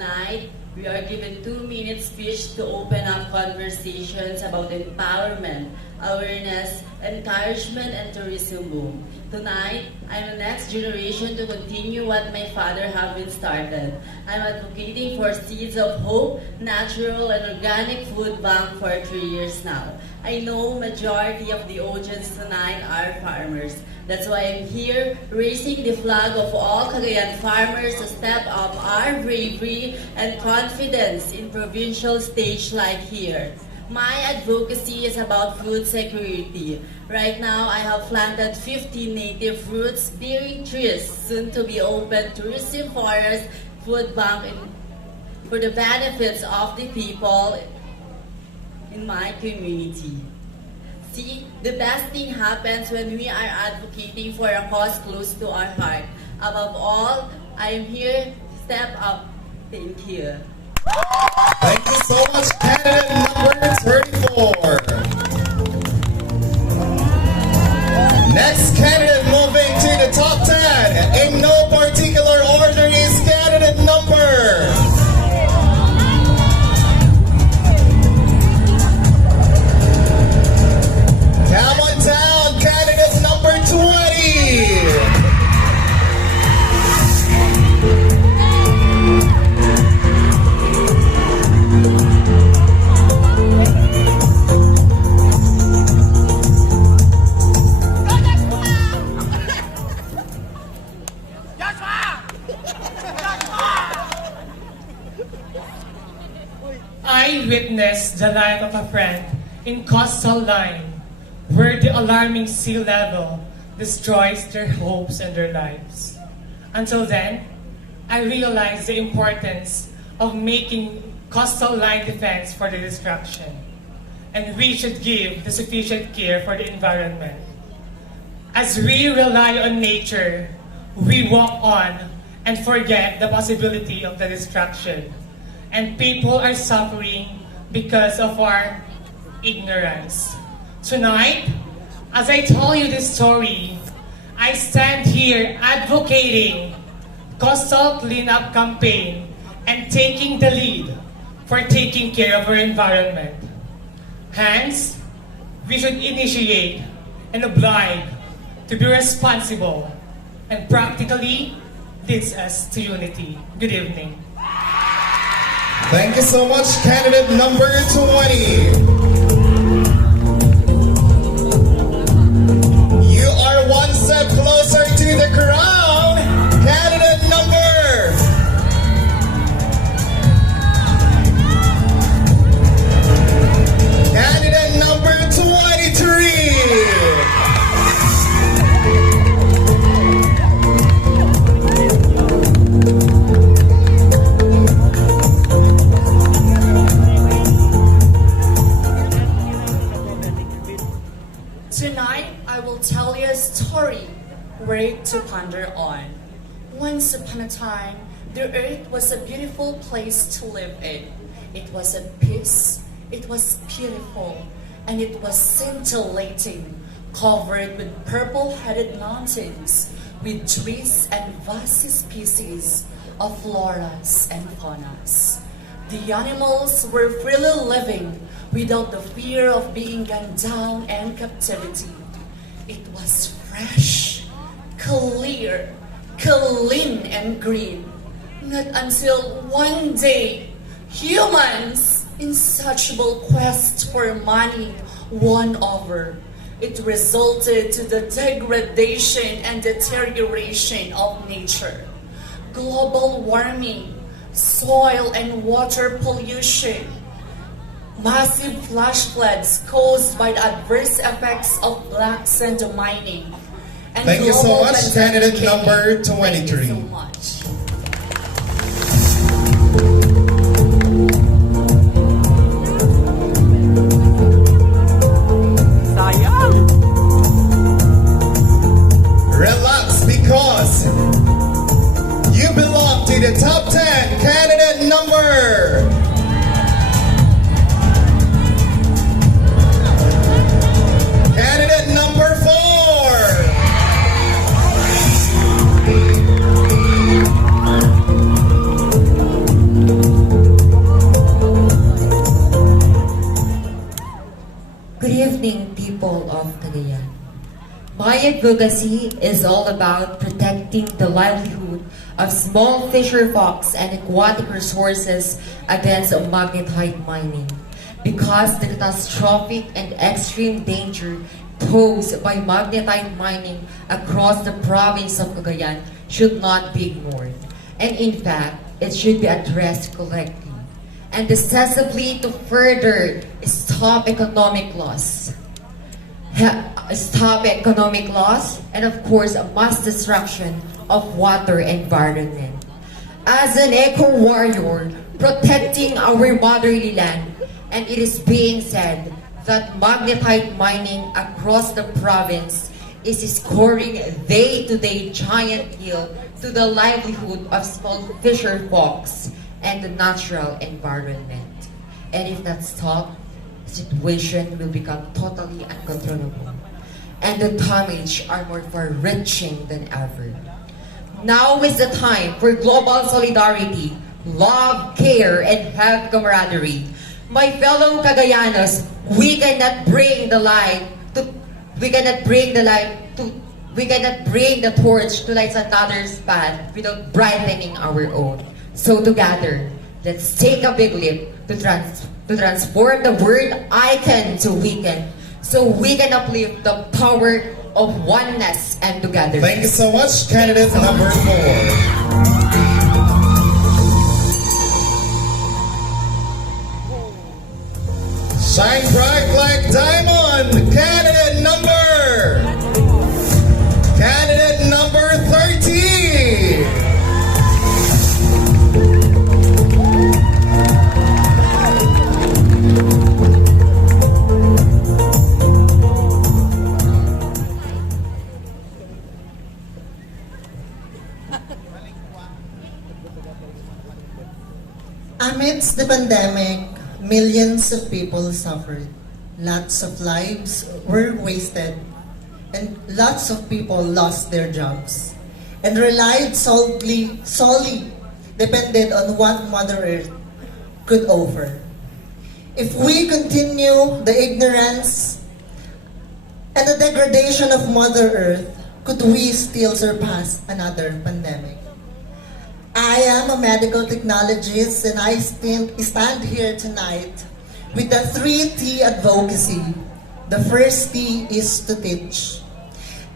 Tonight, we are given 2-minute speech to open up conversations about empowerment, awareness, encouragement, and tourism boom. Tonight, I'm the next generation to continue what my father have been started. I'm advocating for Seeds of Hope, natural and organic food bank for 3 years now. I know majority of the audience tonight are farmers. That's why I'm here raising the flag of all caGAYan farmers to step up our bravery and confidence in provincial stage like here. My advocacy is about food security. Right now, I have planted 50 native fruits bearing trees, soon to be open tourism forest food bank for the benefits of the people in my community. See, the best thing happens when we are advocating for a cause close to our heart. Above all, I am here to step up. Thank you. Thank you so much, candidate number 34. Next candidate moving to the top 10, in no particular order, is candidate number... Come on down, candidate number 20. I witnessed the life of a friend in coastal line where the alarming sea level destroys their hopes and their lives. Until then, I realized the importance of making coastal line defense for the destruction, and we should give the sufficient care for the environment. As we rely on nature, we walk on and forget the possibility of the destruction, and people are suffering because of our ignorance. Tonight, as I tell you this story, I stand here advocating coastal cleanup campaign and taking the lead for taking care of our environment. Hence, we should initiate and oblige to be responsible and practically leads us to unity. Good evening. Thank you so much, candidate number 20. You are one step closer to the crown, candidate number... Candidate number 23. Tonight, I will tell you a story worth to ponder on. Once upon a time, the earth was a beautiful place to live in. It was at peace, it was beautiful, and it was scintillating, covered with purple-headed mountains, with trees and vast species of floras and faunas. The animals were freely living without the fear of being gunned down and captivity. It was fresh, clear, clean and green. Not until one day, humans' insatiable quest for money won over. It resulted to the degradation and deterioration of nature. Global warming, soil and water pollution, massive flash floods caused by the adverse effects of black sand mining, and Thank you so global much, candidate number 23. Thank you so much. Relax, because you belong to the top 10, candidate number... Candidate number 4. Cagayan. My advocacy is all about protecting the livelihood of small fisher folks and aquatic resources against magnetite mining, because the catastrophic and extreme danger posed by magnetite mining across the province of Cagayan should not be ignored, and in fact, it should be addressed collectively and decisively to further stop economic loss. And of course mass destruction of water environment. As an eco warrior protecting our motherly land, and it is being said that magnetite mining across the province is scoring day-to-day giant yield to the livelihood of small fisher folks and the natural environment. And if not stopped, situation will become totally uncontrollable, and the damage are more far-reaching than ever. Now is the time for global solidarity, love, care, and health camaraderie. My fellow Cagayanos, we cannot bring the torch to light another's path without brightening our own. So together, let's take a big leap to transform the word "I can" to "we can," so we can uplift the power of oneness and togetherness. Thank you so much, candidate number 4. Shine bright like diamond, candidate number 30. Amidst the pandemic, millions of people suffered. Lots of lives were wasted, and lots of people lost their jobs and relied solely depended on what Mother Earth could offer. If we continue the ignorance and the degradation of Mother Earth, could we still surpass another pandemic? I am a medical technologist, and I stand here tonight with the 3T advocacy. The first T is to teach.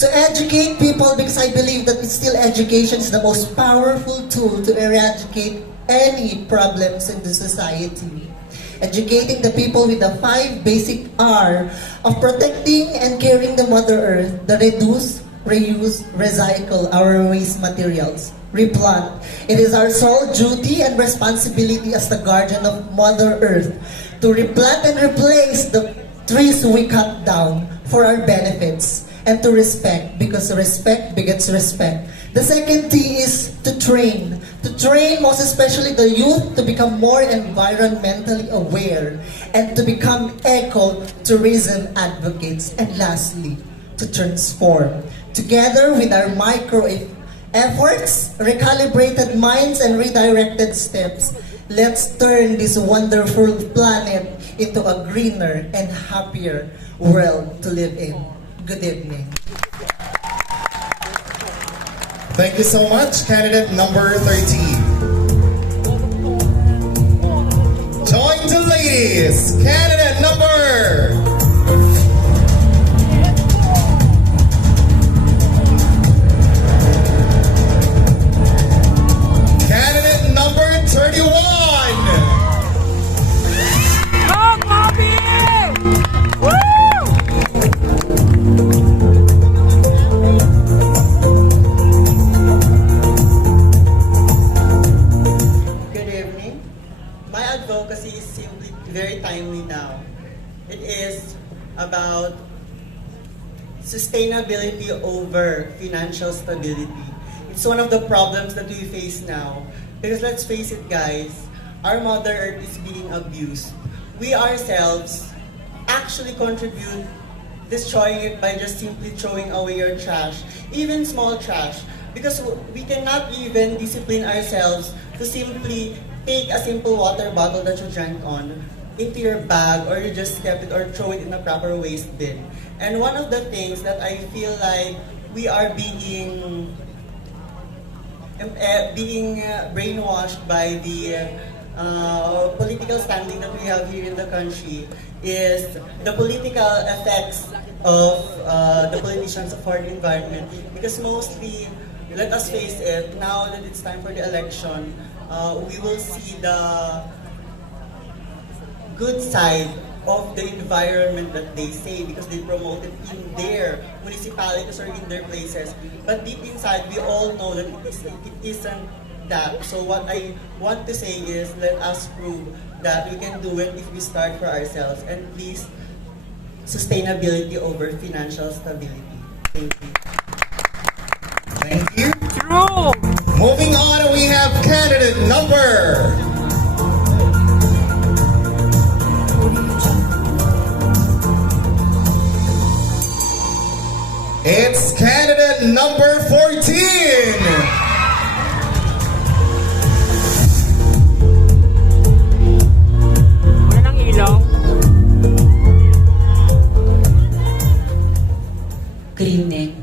To educate people, because I believe that still education is the most powerful tool to eradicate any problems in the society. Educating the people with the 5 basic R of protecting and caring the Mother Earth, the reduce, reuse, recycle our waste materials. Replant. It is our sole duty and responsibility as the guardian of Mother Earth to replant and replace the trees we cut down for our benefits, and to respect, because respect begets respect. The second T is to train. To train most especially the youth to become more environmentally aware and to become eco-tourism advocates. And lastly, to transform. Together with our micro efforts, recalibrated minds, and redirected steps, let's turn this wonderful planet into a greener and happier world to live in. Good evening. Thank you so much, candidate number 13. Join the ladies, candidate number 31! Go, Bobby! Woo! Good evening. My advocacy is simply very timely now. It is about sustainability over financial stability. It's one of the problems that we face now. Because let's face it, guys, our Mother Earth is being abused. We ourselves actually contribute destroying it by just simply throwing away your trash, even small trash. Because we cannot even discipline ourselves to simply take a simple water bottle that you drank on. into your bag, or you just kept it or throw it in a proper waste bin. And one of the things that I feel like we are being brainwashed by the political standing that we have here in the country is the political effects of the politicians for the environment. Because mostly, let us face it, now that it's time for the election, we will see the good side of the environment that they say, because they promote it in their municipalities or in their places. But deep inside, we all know that it isn't that. So what I want to say is, let us prove that we can do it if we start for ourselves. And please, sustainability over financial stability. Thank you. Thank you. True. Moving on, we have candidate number. It's candidate number 14. Walang ilaw. Good evening.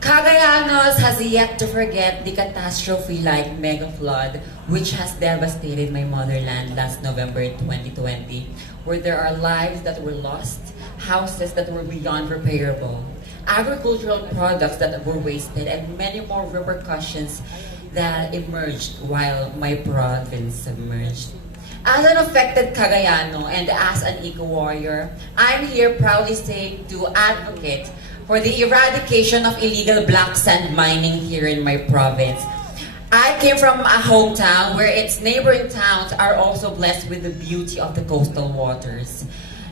Cagayanos has yet to forget the catastrophe-like mega flood which has devastated my motherland last November 2020, where there are lives that were lost, houses that were beyond repairable, agricultural products that were wasted, and many more repercussions that emerged while my province submerged. As an affected Cagayano and as an eco-warrior, I'm here proudly saying to advocate for the eradication of illegal black sand mining here in my province. I came from a hometown where its neighboring towns are also blessed with the beauty of the coastal waters.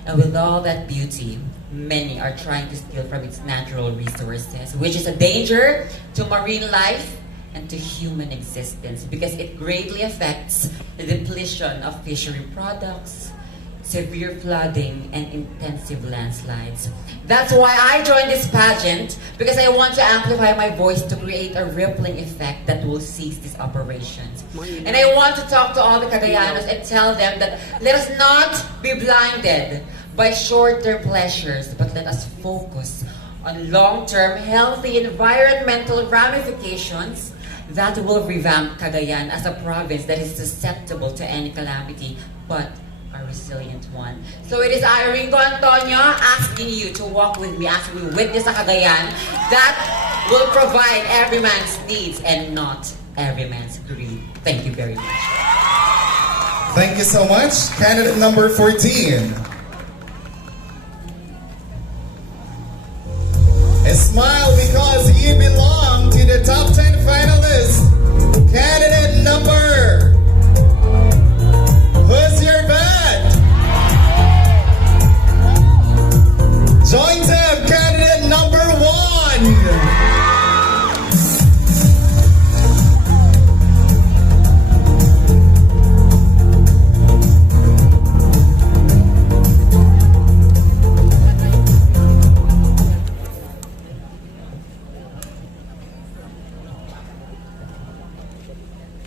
And with all that beauty, many are trying to steal from its natural resources, which is a danger to marine life and to human existence because it greatly affects the depletion of fishery products, severe flooding, and intensive landslides. That's why I joined this pageant, because I want to amplify my voice to create a rippling effect that will cease these operations. And I want to talk to all the Cagayanos and tell them that let us not be blinded by short-term pleasures, but let us focus on long-term, healthy environmental ramifications that will revamp Cagayan as a province that is susceptible to any calamity, but a resilient one. So it is I, Ringo Antonio, asking you to walk with me as we witness a Cagayan that will provide every man's needs and not every man's greed. Thank you very much. Thank you so much. Candidate number 14. Smile because you belong to the top 10 finalists. Candidate number. Who's your bet? Join them, candidate number 1.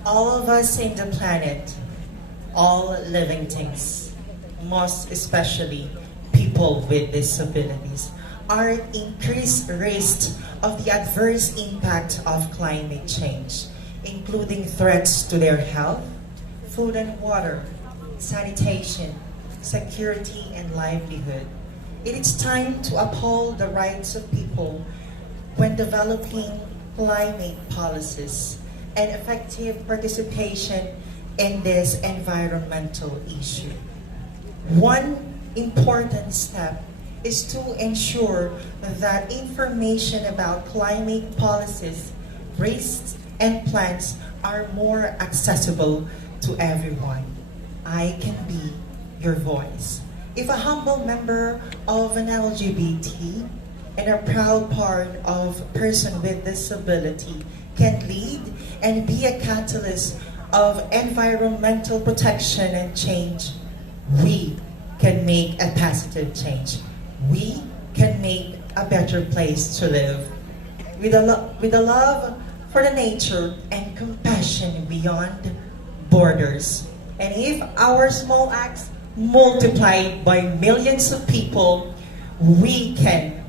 All of us in the planet, all living things, most especially people with disabilities, are at increased risk of the adverse impact of climate change, including threats to their health, food and water, sanitation, security, and livelihood. It is time to uphold the rights of people when developing climate policies and effective participation in this environmental issue. One important step is to ensure that information about climate policies, risks, and plans are more accessible to everyone. I can be your voice. If a humble member of an LGBT and a proud part of person with disability can lead and be a catalyst of environmental protection and change, we can make a positive change. We can make a better place to live. With a love for the nature and compassion beyond borders. And if our small acts multiplied by millions of people, we can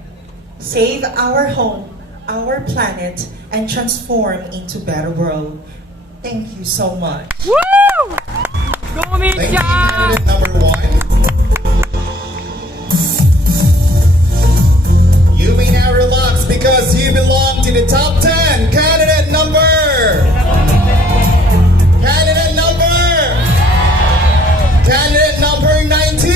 save our home, our planet, and transform into a better world. Thank you so much. Woo! Thank you, Dominica! candidate number 1. You may now relax because you belong to the top 10. Candidate number 19.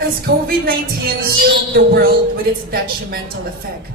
As COVID-19 struck the world with its detrimental effect,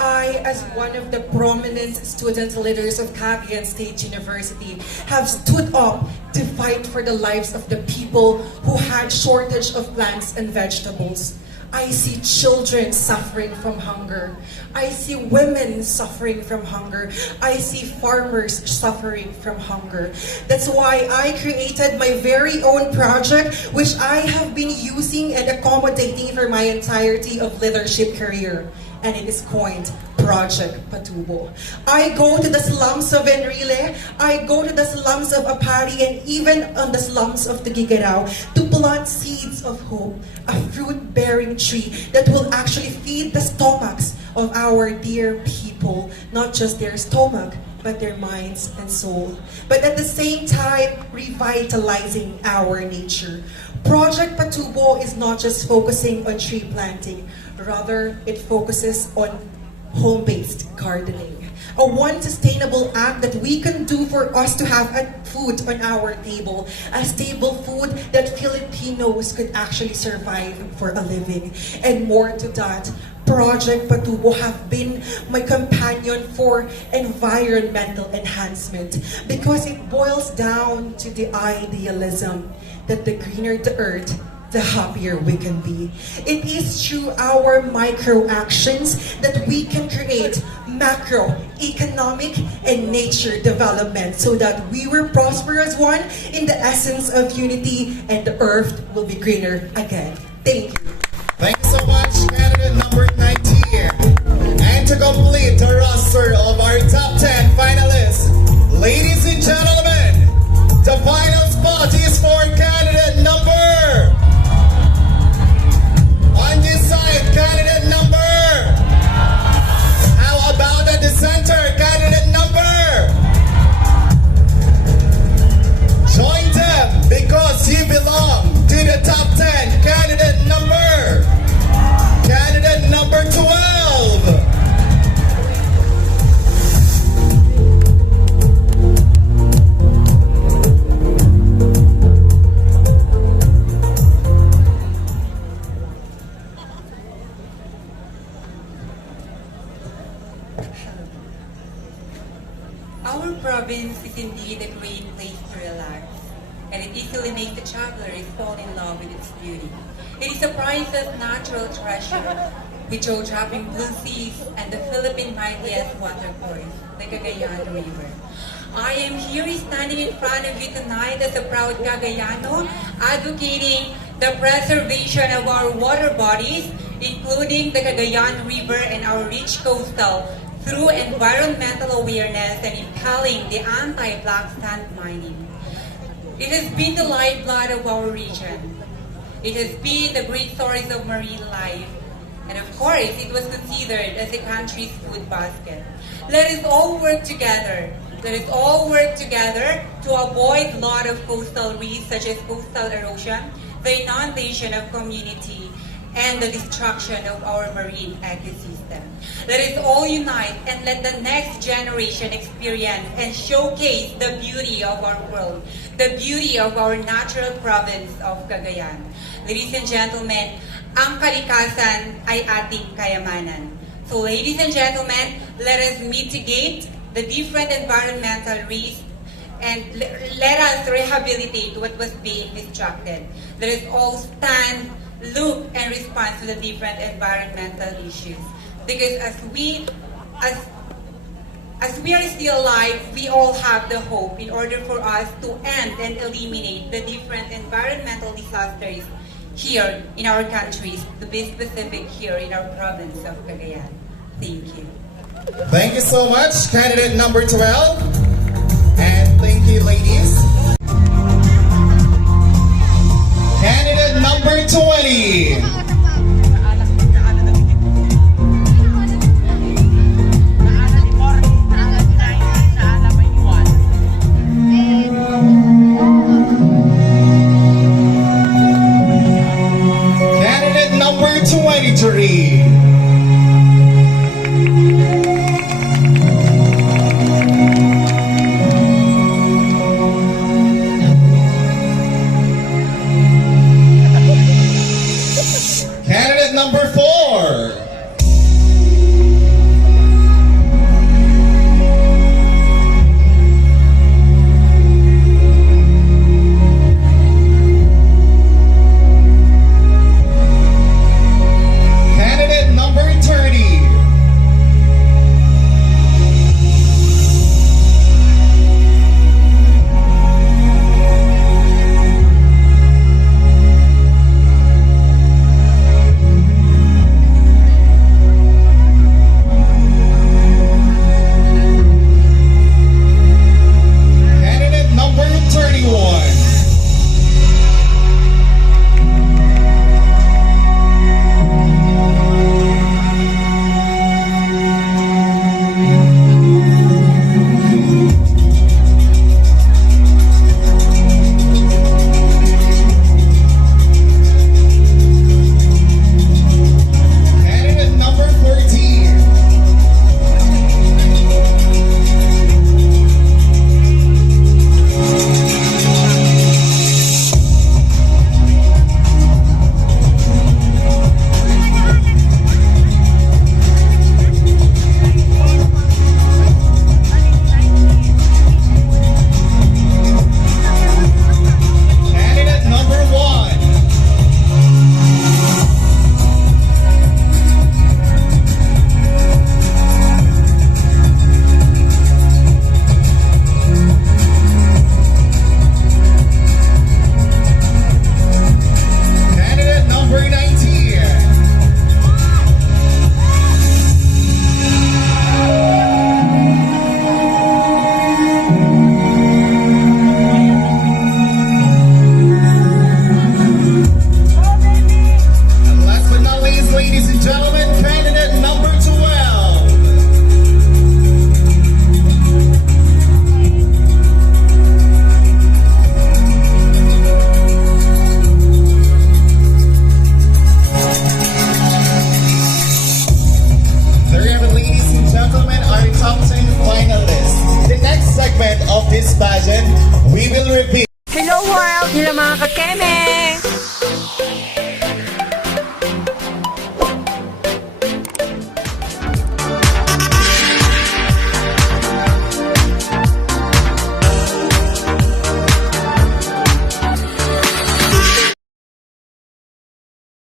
I, as one of the prominent student leaders of caGAYan State University, have stood up to fight for the lives of the people who had shortage of plants and vegetables. I see children suffering from hunger. I see women suffering from hunger. I see farmers suffering from hunger. That's why I created my very own project, which I have been using and accommodating for my entirety of leadership career. And it is coined Project Patubo. I go to the slums of Enrile, I go to the slums of Apari, and even on the slums of Tugigaraw to plant seeds of hope, a fruit-bearing tree that will actually feed the stomachs of our dear people, not just their stomach, but their minds and soul. But at the same time, revitalizing our nature. Project Patubo is not just focusing on tree planting, rather it focuses on home-based gardening. A one sustainable act that we can do for us to have food on our table, a stable food that Filipinos could actually survive for a living. And more to that, Project Patubo have been my companion for environmental enhancement because it boils down to the idealism that the greener the earth, the happier we can be. It is through our micro actions that we can create macro, economic, and nature development so that we will prosper as one in the essence of unity and the earth will be greener again. Thank you. Thanks so much, candidate number 19. And to complete the roster of our top 10 finalists, ladies and gentlemen, the final spot is for candidate number. On this side, candidate number. How about at the center, candidate number? Join them because you belong to the top 10. Candidate number. Candidate number 12. Our province is indeed a great place to relax, and it easily makes the travelers fall in love with its beauty. It is a priceless natural treasure, with jaw-dropping blue seas and the Philippine mightiest watercourse, the caGAYan River. I am here standing in front of you tonight as a proud caGAYano, advocating the preservation of our water bodies, including the caGAYan River and our rich coastal, through environmental awareness and impelling the anti-black sand mining. It has been the lifeblood of our region. It has been the great source of marine life. And of course, it was considered as the country's food basket. Let us all work together. Let us all work together to avoid a lot of coastal risks such as coastal erosion, the inundation of community, and the destruction of our marine ecosystem. Let us all unite and let the next generation experience and showcase the beauty of our world, the beauty of our natural province of Cagayan. Ladies and gentlemen, ang kalikasan ay ating kayamanan. So ladies and gentlemen, let us mitigate the different environmental risks and let us rehabilitate what was being destructed. Let us all stand, look, and respond to the different environmental issues. Because as we are still alive, we all have the hope in order for us to end and eliminate the different environmental disasters here in our countries, to be specific here in our province of Cagayan. Thank you. Thank you so much, candidate number 12. And thank you, ladies. Candidate number 20. Candidate number 23.